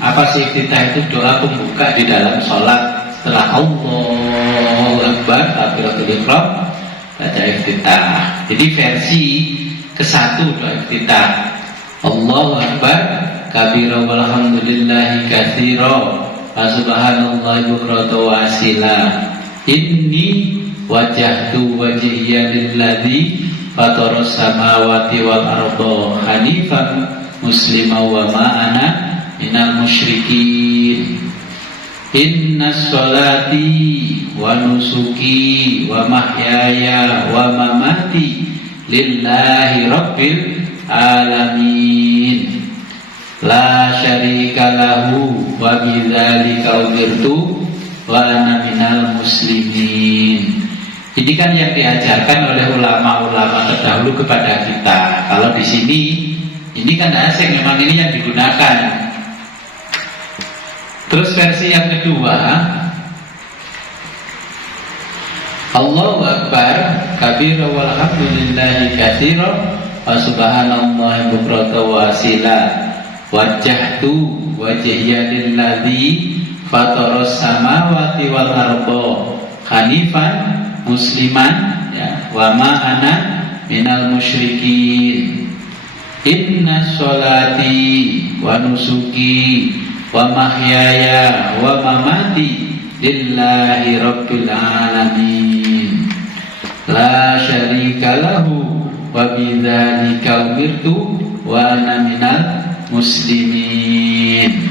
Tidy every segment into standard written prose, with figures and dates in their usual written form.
Apa sih iftitah itu? Doa pembuka di dalam sholat. Setelah Allahu Akbar, takbiratul ihram, baca iftitah. Jadi versi ke-1 doa iftitah. Allahu Akbar, kabira walhamdulillahi katsira, subhanallahi bukratan wa asila. Inni wajjahtu wajhiya lilladzi fataras samawati wal arda hanifan musliman wa ma ana minal musyrikin. Inna sholati wa nusuki wa mahyaya wa mamati lillahi rabbil alamin, la syarika lahu wa bidzalika umirtu wa ana minal muslimin. Ini kan yang diajarkan oleh ulama-ulama terdahulu kepada kita. Kalau di sini ini kan asing, memang ini yang digunakan. Terus versi yang kedua, Allahu Akbar, kabira walhamdulillahi katsira, wa subhanallahi bukratan wa asila. Wajjahtu wajhiya lilladzi fataras samawati wal arda hanifan musliman, ya, wa ma ana minal musyrikin. Inna sholati wa nusuki wa mahyaya wa mamati lillahi rabbil alamin, la syarika lahu wa bidzalika umirtu wa ana minal muslimin.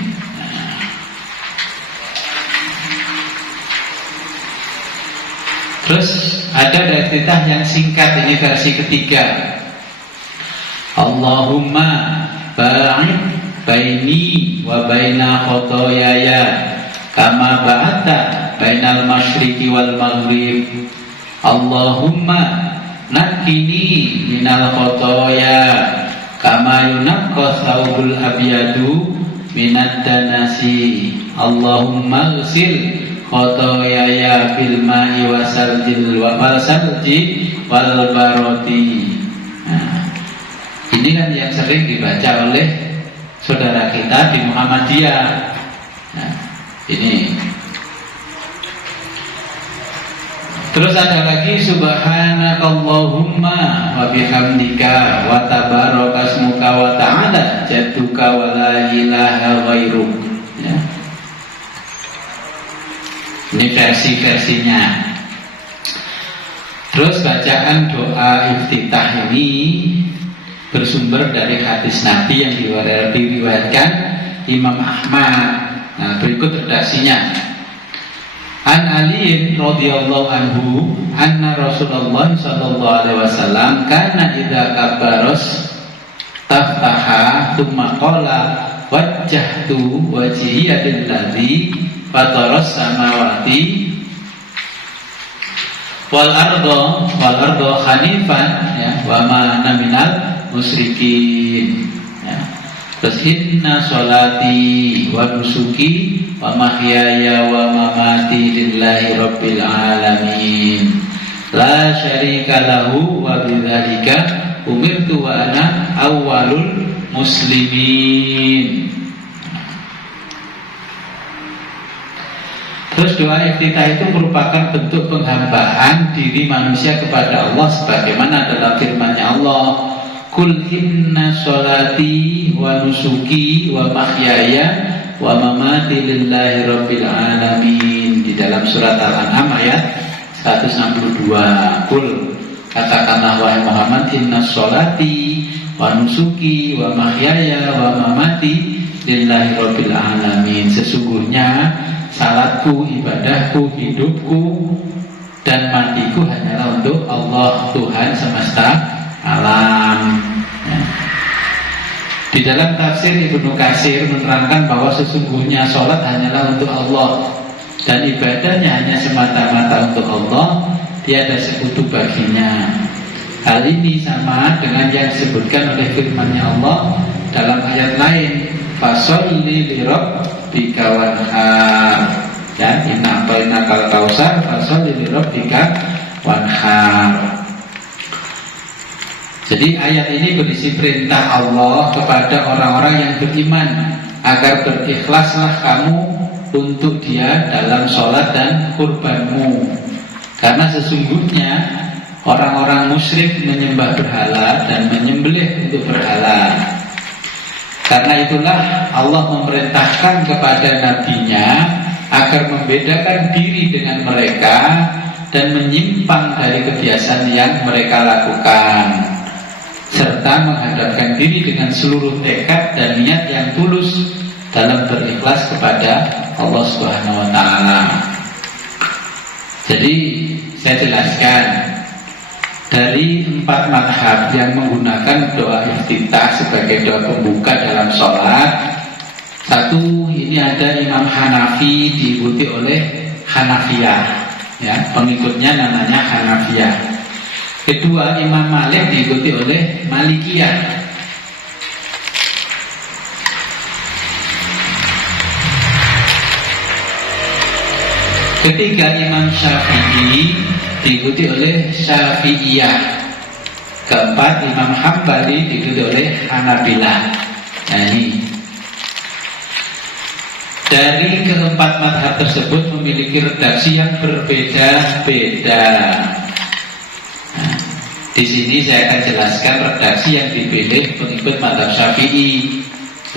Terus ada iftitah yang singkat, ini versi ketiga. Allahumma ba'id baini wa baina khotoyaya kama ba'ata bainal masyriqi wal maghrib. Allahumma nakini minal khotoya kama yunaqqa thawbul abyadu minad danasi. Allahumma ghsil khotoyaya bil ma'i wasaljil wal salji wal baroti. Nah, ini kan yang sering dibaca oleh saudara kita di Muhammadiyah. Nah, ini. Terus ada lagi subhanakallahumma wa bihamdika wa tabarakasmuka wa ta'ala jadduka wa la ilaha ghairuk. Ya. Ini versi-versinya. Terus bacaan doa iftitah ini bersumber dari hadis Nabi yang diriwayatkan Imam Ahmad. Nah, berikut redaksinya. An Ali radhiyallahu anhu anna Rasulullah sallallahu alaihi wasallam kana idza kabbaras taftaha thumma qala wajjahtu wajhiya lilladzi fataras samawati wal arda hanifan, ya, wa ma ana minal musyrikin, ya. Terus inna sholati wa nusuki wa mahyaya wa mamati lillahi rabbil alamin, la syarika lahu wa bidzalika umirtu wa ana awwalul muslimin. Terus doa iftitah itu merupakan bentuk penghambaan diri manusia kepada Allah sebagaimana dalam firman-Nya Allah, Qul inna sholati wa nusuki wa mahyaya wa mamati lillahi rabbil alamin, di dalam surat Al-An'am ayat 162. Qul, katakanlah wahai Muhammad, inna sholati wa nusuki wa mahyaya wa mamati lillahi rabbil alamin, sesungguhnya salatku, ibadahku, hidupku dan matiku hanyalah untuk Allah, Tuhan semesta alam, ya. Di dalam tafsir Ibnu Katsir menerangkan bahwa sesungguhnya sholat hanyalah untuk Allah dan ibadahnya hanya semata-mata untuk Allah, tiada sekutu baginya. Hal ini sama dengan yang disebutkan oleh firman-Nya Allah dalam ayat lain, fasholli li rabbika wanhar, dan inna a'tainakal kautsar fasholli li rabbika wanhar. Jadi ayat ini berisi perintah Allah kepada orang-orang yang beriman agar berikhlaslah kamu untuk dia dalam sholat dan kurbanmu. Karena sesungguhnya orang-orang musyrik menyembah berhala dan menyembelih untuk berhala. Karena itulah Allah memerintahkan kepada nabinya agar membedakan diri dengan mereka dan menyimpang dari kebiasaan yang mereka lakukan, serta menghadapkan diri dengan seluruh tekad dan niat yang tulus dalam berikhlas kepada Allah Subhanahu wa taala. Jadi saya jelaskan dari 4 mazhab yang menggunakan doa iftitah sebagai doa pembuka dalam sholat. Satu, ini ada Imam Hanafi diikuti oleh Hanafiyah, ya, pengikutnya namanya Hanafiyah. Kedua, Imam Malik diikuti oleh Malikiyah. Ketiga, Imam Syafi'i diikuti oleh Syafi'iyah. Keempat, Imam Hambali diikuti oleh Hanabilah. Nah ini, dari keempat mazhab tersebut memiliki redaksi yang berbeda-beda. Nah, di sini saya akan jelaskan redaksi yang dipilih pengikut mazhab Syafi'i.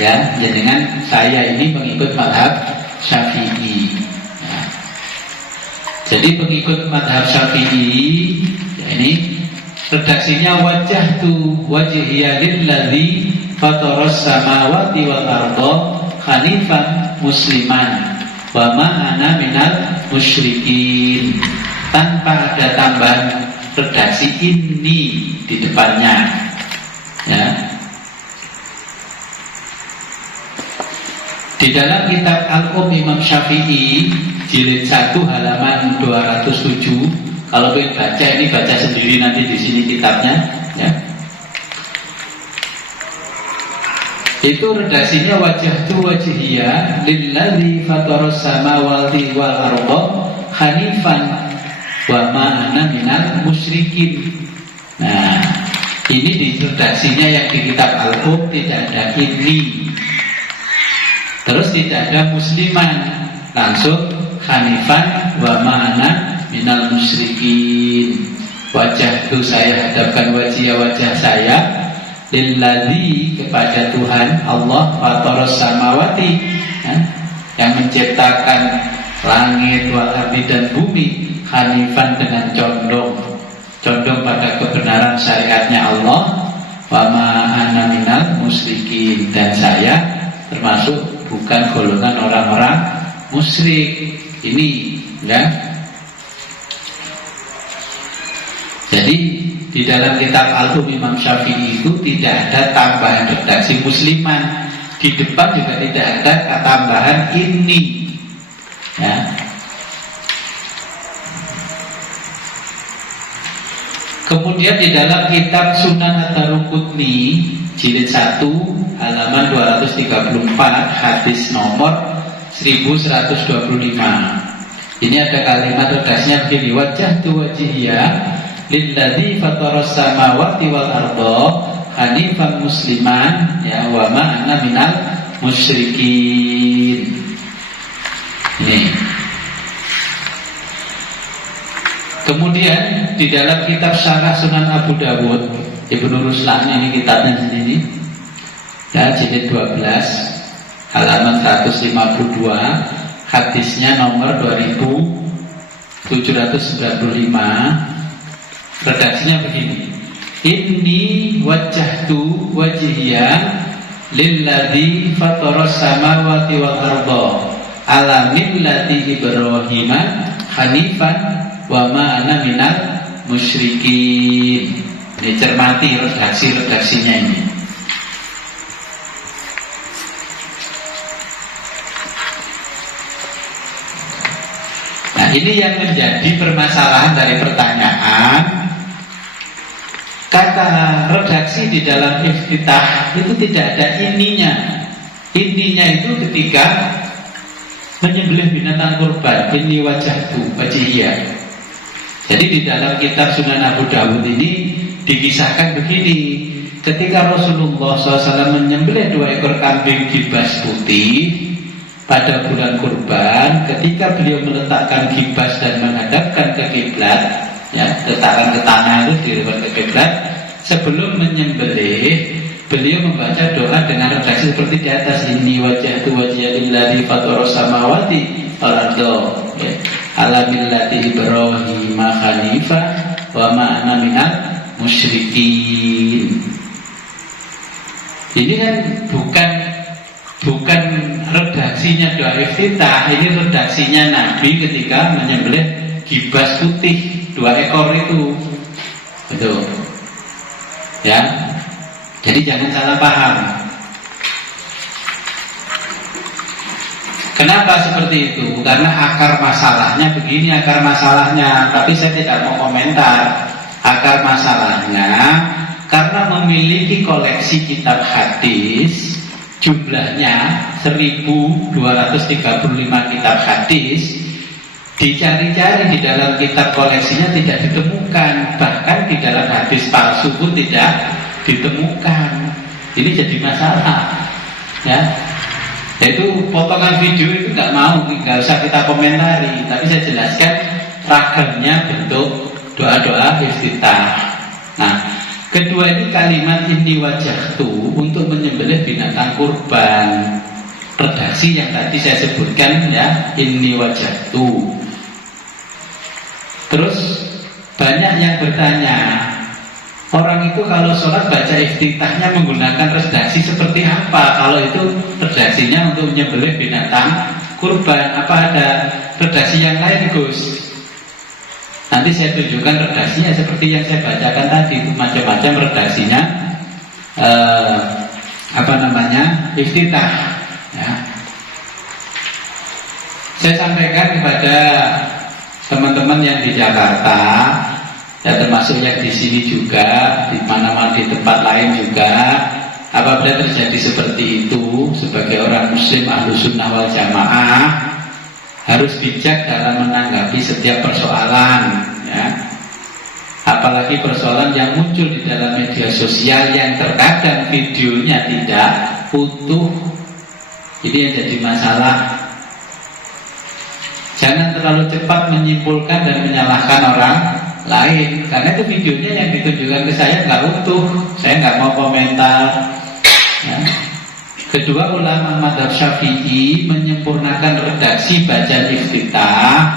Ya, dengan saya ini mengikut mazhab Syafi'i. Jadi pengikut mazhab Syafi'i, ya ini redaksinya wajjahtu wajhiya lilladzi fataras samawati wal arda hanifan musliman wa ma ana minal musyrikin, tanpa ada tambahan redaksi ini di depannya, ya. Di dalam kitab Al-Imam Syafi'i jilid 1 halaman 207, kalau ingin baca ini baca sendiri nanti di sini kitabnya, ya. Itu redaksinya wajjahtu wajhiya lilladzi fataras samawati wal arda hanifan wa ma ana minal musyrikin. Nah, ini di redaksinya yang di kitab Al-Qur'an tidak ada ini. Terus tidak ada musliman, langsung hanifan wa ma'ana minal musyrikin. Wajah itu saya hadapkan wajah saya lilladzi, kepada Tuhan Allah fataras samawati, ya, yang menciptakan langit wal ardi dan bumi, hanifan dengan condong pada kebenaran syariatnya Allah, wa ma'ana minal musyrikin, dan saya termasuk bukan golongan orang-orang musyrik ini, ya. Jadi di dalam kitab Al-Imam Syafi'i itu tidak ada tambahan redaksi musliman, di depan juga tidak ada tambahan ini, ya. Kemudian di dalam kitab Sunan Ad-Daruqutni jilid 1 halaman 234 hadis nomor 1125. Ini ada kalimat redaksinya begini, wajjahtu wajhiya lilladzi fataras samawati wal arda hanifan musliman, ya, wa ma ana minal musyrikin. Ini. Kemudian di dalam kitab Syarah Sunan Abu Dawud Ibnu Ruslan, ini kitabnya sendiri, ya, jilid 12 halaman 152, hadisnya nomor 2795. Redaksinya begini, inni wajjahtu wajhiya lilladzi fataras samawati wal arda ala millati Ibrahim hanifan wa ma ana minal musyrikin. Ini cermati redaksinya ini. Nah, ini yang menjadi permasalahan dari pertanyaan. Kata redaksi di dalam iftitah itu tidak ada ininya. Intinya itu ketika menyembelih binatang kurban, ini wajjahtu wajhiya. Jadi di dalam kitab Sunan Abu Dawud ini dikisahkan begini, ketika Rasulullah SAW menyembelih 2 ekor kambing gibas putih pada bulan kurban, ketika beliau meletakkan gibas dan menghadapkan ke kiblat, ya, letakkan ke tanah itu dihadapkan ke kiblat, sebelum menyembelih beliau membaca doa dengan redaksi seperti di atas, inni wajjahtu wajhiya lilladzi fataras samawati wal ardha ala millati Ibrahim hanifan wa ma ana minal musyrikin. Ini kan bukan redaksinya doa iftitah, ini redaksinya Nabi ketika menyembelih gibas putih 2 ekor itu. Betul. Ya. Jadi jangan salah paham. Kenapa seperti itu? Karena akar masalahnya begini, akar masalahnya. Tapi saya tidak mau komentar. Akar masalahnya karena memiliki koleksi kitab hadis, jumlahnya 1235 kitab hadis, dicari-cari di dalam kitab koleksinya tidak ditemukan. Bahkan di dalam hadis palsu pun tidak ditemukan. Ini jadi masalah, ya. Yaitu potongan video itu nggak usah kita komentari, tapi saya jelaskan ragamnya bentuk doa-doa iftitah. Nah, kedua ini kalimat inni wajjahtu untuk menyembelih binatang kurban. Redaksi yang tadi saya sebutkan, ya, inni wajjahtu. Terus banyak yang bertanya, orang itu kalau sholat baca iftitahnya menggunakan redaksi seperti apa? Kalau itu redaksinya untuk menyembelih binatang kurban, apa ada redaksi yang lain, Gus? Nanti saya tunjukkan redaksinya seperti yang saya bacakan tadi, macam-macam redaksinya, iftitah. Ya. Saya sampaikan kepada teman-teman yang di Jakarta, ya termasuk yang di sini juga, di mana-mana di tempat lain juga, apabila terjadi seperti itu, sebagai orang muslim ahlu sunnah wal jamaah harus bijak dalam menanggapi setiap persoalan, ya. Apalagi persoalan yang muncul di dalam media sosial yang terkadang videonya tidak utuh. Ini yang jadi masalah. Jangan terlalu cepat menyimpulkan dan menyalahkan orang lain, karena itu videonya yang ditunjukkan ke saya nggak utuh, saya nggak mau komentar, ya. Kedua, ulama mazhab Syafi'i menyempurnakan redaksi bacaan iftitah,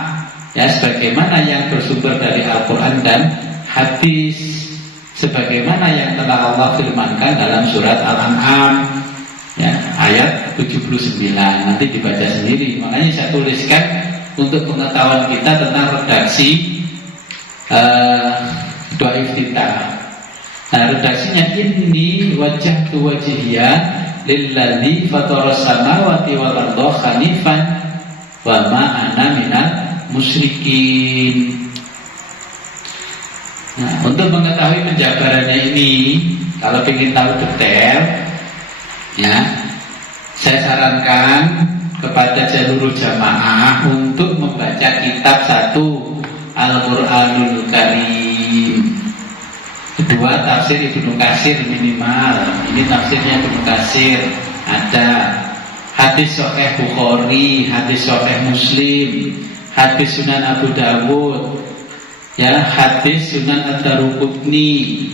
ya, sebagaimana yang bersumber dari Al-Quran dan hadis, sebagaimana yang telah Allah firmankan dalam surat Al-An'am, ya, ayat 79. Nanti dibaca sendiri. Makanya saya tuliskan untuk pengetahuan kita tentang redaksi doa iftitah. Nah, redaksinya inni wajjahtu wajhiya lilladzi fataras samawati wal ardha hanifan wa ma ana minal musyrikin. Nah, untuk mengetahui penjabarannya ini, kalau ingin tahu detail, ya, saya sarankan kepada seluruh jamaah untuk membaca kitab 1 Al-Quranul Karim, kedua tafsir Ibnu Katsir minimal, ini tafsirnya Ibnu Katsir, ada hadis Sahih Bukhari, hadis Sahih Muslim, hadis Sunan Abu Dawud, ya, hadis Sunan Ad-Daruqutni,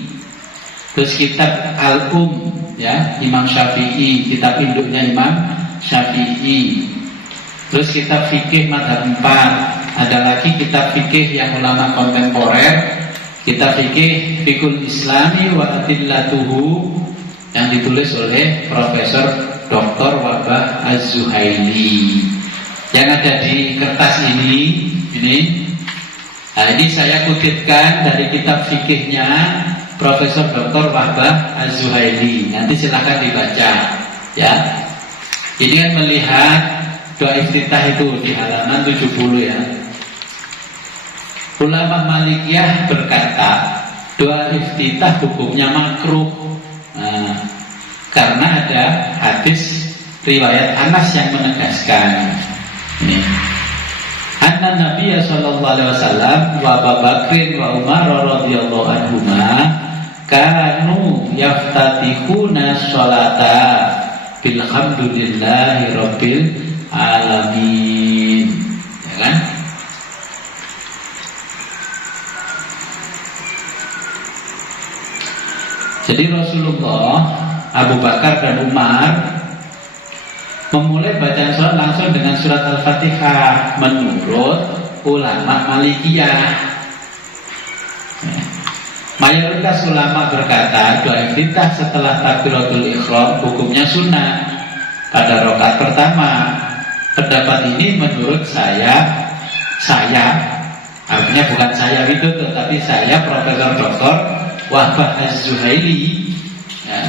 terus kitab Al-Um, ya, Imam Syafi'i, kitab induknya Imam Syafi'i, terus kitab fikih mazhab 4, ada lagi kitab fikih yang ulama kontemporer, kitab fikih Fiqhul Islami wa Adillatuhu yang ditulis oleh Profesor Dr. Wahbah Az-Zuhaili. Yang ada di kertas ini, nah, ini saya kutipkan dari kitab fikihnya Profesor Dr. Wahbah Az-Zuhaili. Nanti silahkan dibaca, ya. Ini kan melihat doa iftitah itu di halaman 70, ya. Ulama Malikiyah berkata doa iftitah hukumnya makruh, karena ada hadis riwayat Anas yang menegaskan ini. Anna Nabiya sallallahu alaihi wasallam wa Abu Bakrin wa Umar radhiyallahu anhuma kanu yaftatihuna sholata bilhamdulillahi rabbil alamin, ya kan? Jadi Rasulullah, Abu Bakar dan Umar memulai bacaan sholat langsung dengan surat Al-Fatihah menurut ulama Malikiyah. Mayoritas ulama berkata doa iftitah setelah takbiratul ihram hukumnya sunnah pada rakaat pertama. Pendapat ini menurut saya artinya bukan saya Widodo, tapi saya Profesor Dr. Wahbah Az-Zuhaili, ya,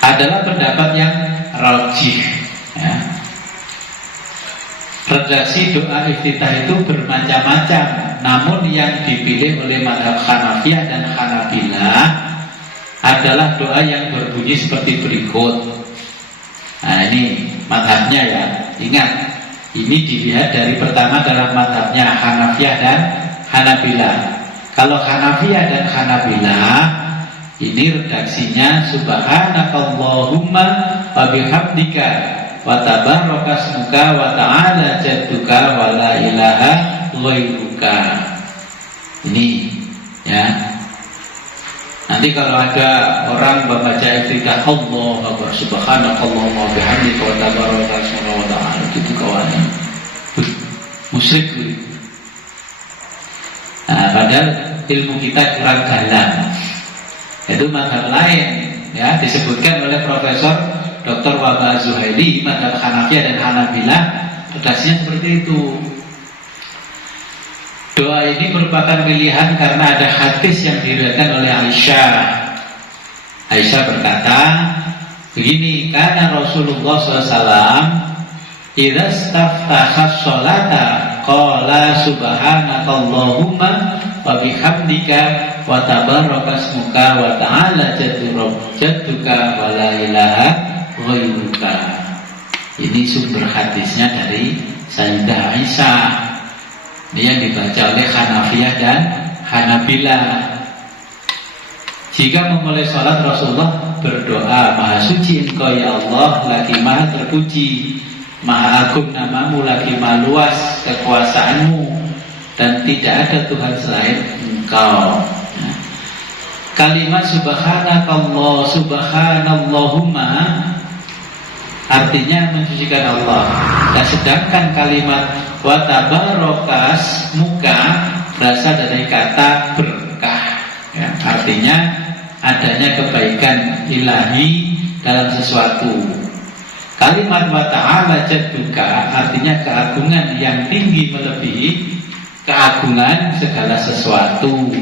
adalah pendapat yang rajih, ya. Redaksi doa iftitah itu bermacam-macam, namun yang dipilih oleh mazhab Hanafiyah dan Hanabilah adalah doa yang berbunyi seperti berikut. Nah, ini mazhabnya ya. Ingat, ini dilihat dari pertama dalam mazhabnya Hanafiyah dan Hanabilah. Kalau Hanafiyah dan Hanabilah, ini redaksinya subhanakallahumma wa bihamdika wa tabarakasmuka wa ta'ala jadduka wa la ilaha ghairuka. Ini ya. Nanti kalau ada orang membaca iftitah Allahu akbar subhanakallahumma wa bihamdika wa tabarakasmuka wa ta'ala gitu kawannya. Musyrik. Nah, padahal ilmu kita kurang dalam. Itu mazhab lain ya, disebutkan oleh Profesor Dr. Wahbah Az-Zuhaili, mazhab Hanafiyah dan Hanabilah, redaksinya seperti itu. Doa ini merupakan pilihan karena ada hadis yang diriwayatkan oleh Aisyah. Aisyah berkata begini, karena Rasulullah SAW idza staftaha sholata qala subhanakallahumma wa bihamdika wa tabarakasmuka wa ta'ala jadduka wa la ilaha ghairuka. Ini sumber hadisnya dari Sayyidah Aisyah. Ini yang dibaca oleh Hanafiyah dan Hanabilah. Jika memulai sholat Rasulullah berdoa, Maha suci Engkau ya Allah, lagi maha terpuji, maha agung namamu, lagi maha luas kekuasaanmu, dan tidak ada Tuhan selain Engkau. Kalimat subhanakallah, subhanallahumma artinya mensucikan Allah. Dan sedangkan kalimat wa tabarakas muka berasal dari kata berkah, ya, artinya adanya kebaikan ilahi dalam sesuatu. Kalimat wa ta'ala jadduka artinya keagungan yang tinggi melebihi keagungan segala sesuatu.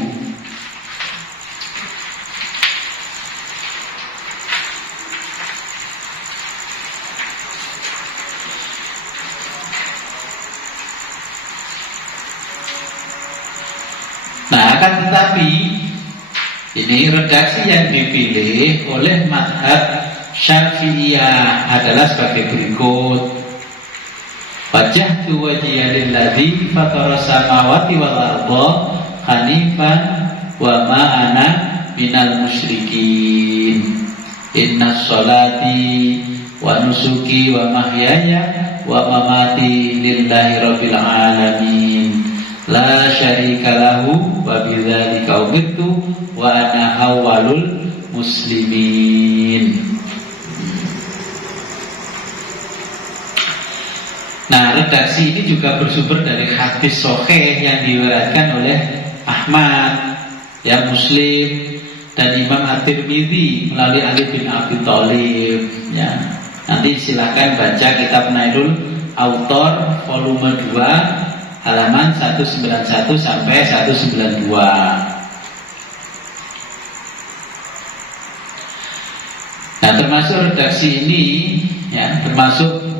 Nah, akan tetapi ini redaksi yang dipilih oleh mazhab Syafi'iyah adalah sebagai berikut. Wajjahtu wajhiya lilladzi fatara samawati wal arda hanifan wa ma ana minal musyrikin. Inna sholati wa nusuki wa mahyaya wa mamati lillahi rabbil alamin. La syarika lahu wa bidzalika umirtu wa ana awwalul muslimin. Nah, redaksi ini juga bersumber dari hadis sahih yang diriwayatkan oleh Ahmad, ya, Muslim dan Imam At-Tirmidzi melalui Ali bin Abi Thalib, ya. Nanti silakan baca kitab Nailul Autor volume 2 halaman 191 sampai 192. Nah, termasuk redaksi ini ya, termasuk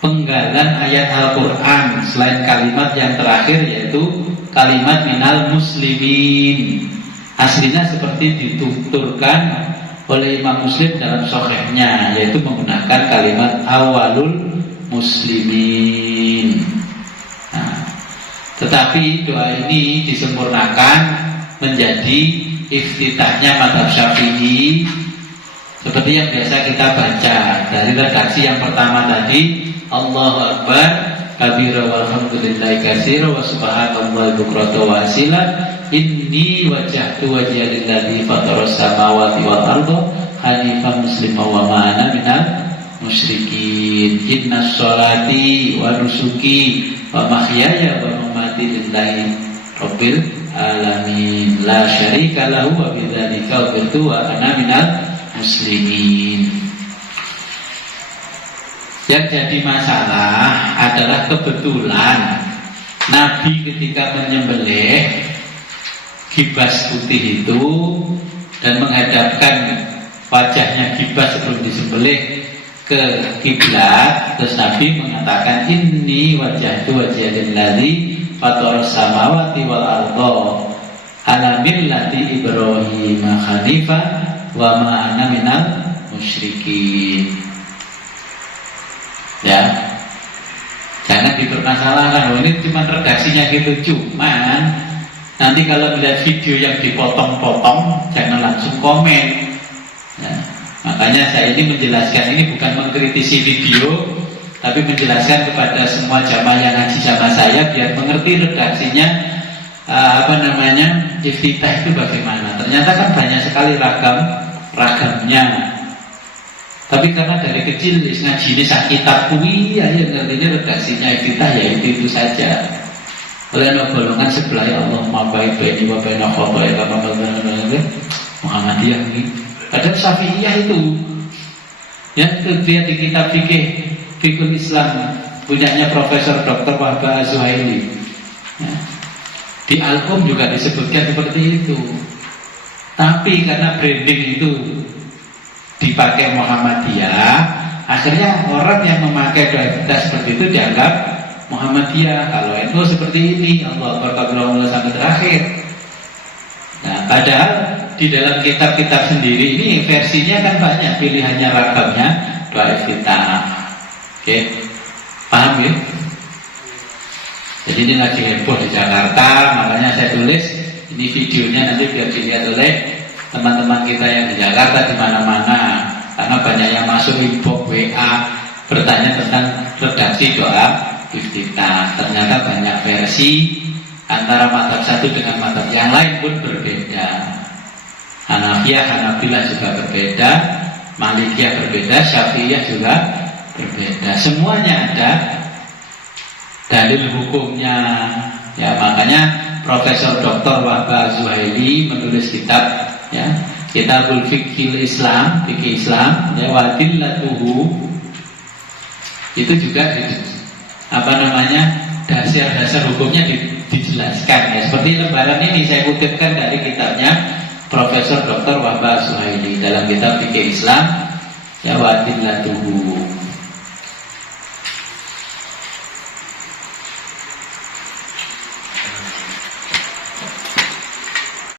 penggalan ayat Al-Quran selain kalimat yang terakhir yaitu kalimat minal muslimin. Aslinya seperti dituturkan oleh Imam Muslim dalam sahihnya, yaitu menggunakan kalimat awalul muslimin. Nah, Tetapi doa ini disempurnakan menjadi iftitahnya mazhab Syafi'i seperti yang biasa kita baca dari redaksi yang pertama tadi, Allahu Akbar kabira walhamdulillahi katsira wa subhanallahi bukratan wa asila inni wajjahtu wajhiya lilladzi fataras samawati wal arda hanifan musliman wa ma ana minal musyrikin innas sholati wa nusuki wa mahyaya wa mamati lillahi rabbil alamin la syarika lahu wa bidzalika umirtu wa ana minal muslimin. Yang jadi masalah adalah kebetulan Nabi ketika menyembelih kibas putih itu dan menghadapkan wajahnya kibas sebelum disembelih ke kiblat, terus Nabi mengatakan inni wajjahtu wajhiya lillazi fataras samawati wal arda ala millati Ibrahim hanifan wa ma ana minal musyrikin. Ya, jangan dipermasalahkan. Oh, ini cuma redaksinya gitu, cuman nanti kalau melihat video yang dipotong-potong jangan langsung komen. Ya, makanya saya ini menjelaskan, ini bukan mengkritisi video, tapi menjelaskan kepada semua jamaah yang ngaji sama saya biar mengerti redaksinya iftitah itu bagaimana. Ternyata kan banyak sekali ragamnya. Tapi karena dari kecil ngaji ini kitab kuwi ya ngertinya redaksinya iftitah ya itu saja. Oleh golongan sebelah ya Allah mabai baini wa baina khotoya kama Muhammadiyah ini. Padahal Syafi'iyah itu ya itu dia di kitab fikih Islam punyanya Profesor Dr. Wahbah Az-Zuhaili. Ya. Di Al-Qum juga disebutkan seperti itu. Tapi karena branding itu dipakai Muhammadiyah, akhirnya orang yang memakai doa iftitah seperti itu dianggap Muhammadiyah. Kalau NU seperti ini, Allah berkabulullah sampai terakhir. Nah, padahal di dalam kitab-kitab sendiri ini versinya kan banyak, pilihannya ragamnya doa iftitah. Oke, paham ya? Jadi ini lagi heboh di Jakarta, makanya saya tulis ini videonya nanti biar dilihat oleh teman-teman kita yang di Jakarta di mana-mana, karena banyak yang masuk inbox WA bertanya tentang redaksi doa iftitah. Ternyata banyak versi, antara mazhab satu dengan mazhab yang lain pun berbeda. Hanafiyah, Hanabilah juga berbeda, Malikiyah berbeda, Syafi'iyah juga berbeda. Semuanya ada dalil hukumnya. Ya, makanya Profesor Dr. Wahbah Az-Zuhaili menulis kitab ya, Kitabul Fiqhil Islam, fikih Islam, ya, wadillatuhu. Itu juga dasar hukumnya dijelaskan ya. Seperti lembaran ini saya kutipkan dari kitabnya Profesor Dr. Wahbah Az-Zuhaili dalam kitab fikih Islam, ya, wadillatuhu.